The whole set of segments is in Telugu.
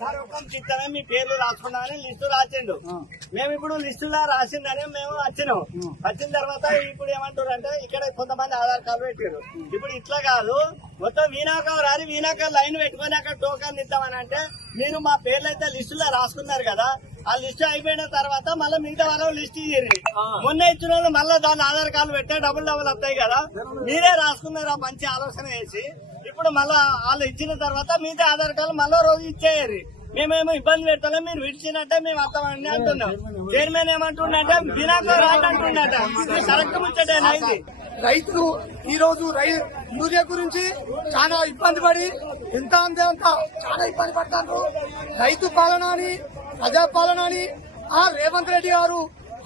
సార్ ఒక్క మీ పేర్లు రాసుకున్నామని లిస్టు రాసిండు. మేము ఇప్పుడు లిస్టులో రాసిందని మేము వచ్చినాం. వచ్చిన తర్వాత ఇప్పుడు ఏమంటారు అంటే ఇక్కడ కొంతమంది ఆధార్ కార్డు పెట్టారు ఇప్పుడు ఇట్లా కాదు మొత్తం వీణాక రాని వీణాక లైన్ పెట్టుకొని అక్కడ టోకన్ ఇద్దామని అంటే మీరు మా పేర్లు అయితే లిస్టులో రాసుకున్నారు కదా ఆ లిస్ట్ అయిపోయిన తర్వాత మళ్ళీ మిగతా వాళ్ళు లిస్ట్ ఇయ్యరు. మొన్న ఇచ్చిన వాళ్ళు మళ్ళీ దాని ఆధార్ కార్డు పెట్టే డబుల్ డబుల్ వస్తాయి కదా. మీరే రాసుకున్నారు ఆ మంచి ఆలోచన వేసి ఇప్పుడు మళ్ళా వాళ్ళు ఇచ్చిన తర్వాత మిగతా ఆధార్ కార్డు మళ్ళీ రోజు ఇచ్చేయారు మేమేమో ఇబ్బంది పెడతాం మీరు విడిచినట్టే మేము అర్థమని అంటున్నాం. చైర్మన్ ఏమంటుండంటే బినాకో రాట్ కరెక్ట్ ముచ్చటేనా ఇది? రైతులు ఈ రోజు రై యూరియా గురించి చాలా ఇబ్బంది పడి ఎంత అంతే అంత చాలా ఇబ్బంది పడతారు. రైతు పాలన అని ప్రజా పాలన అని ఆ రేవంత్ రెడ్డి గారు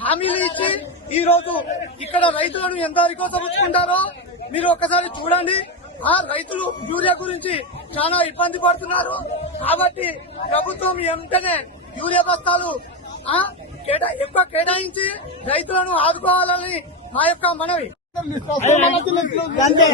హామీలు ఇచ్చి ఈ రోజు ఇక్కడ రైతులను ఎంత కోసం ఉంచుకుంటారో మీరు ఒక్కసారి చూడండి. ఆ రైతులు యూరియా గురించి చాలా ఇబ్బంది పడుతున్నారు. కాబట్టి ప్రభుత్వం వెంటనే యూరియా బస్తాలు ఎక్కువ కేటాయించి రైతులను ఆదుకోవాలని మా యొక్క మనవి. అంతే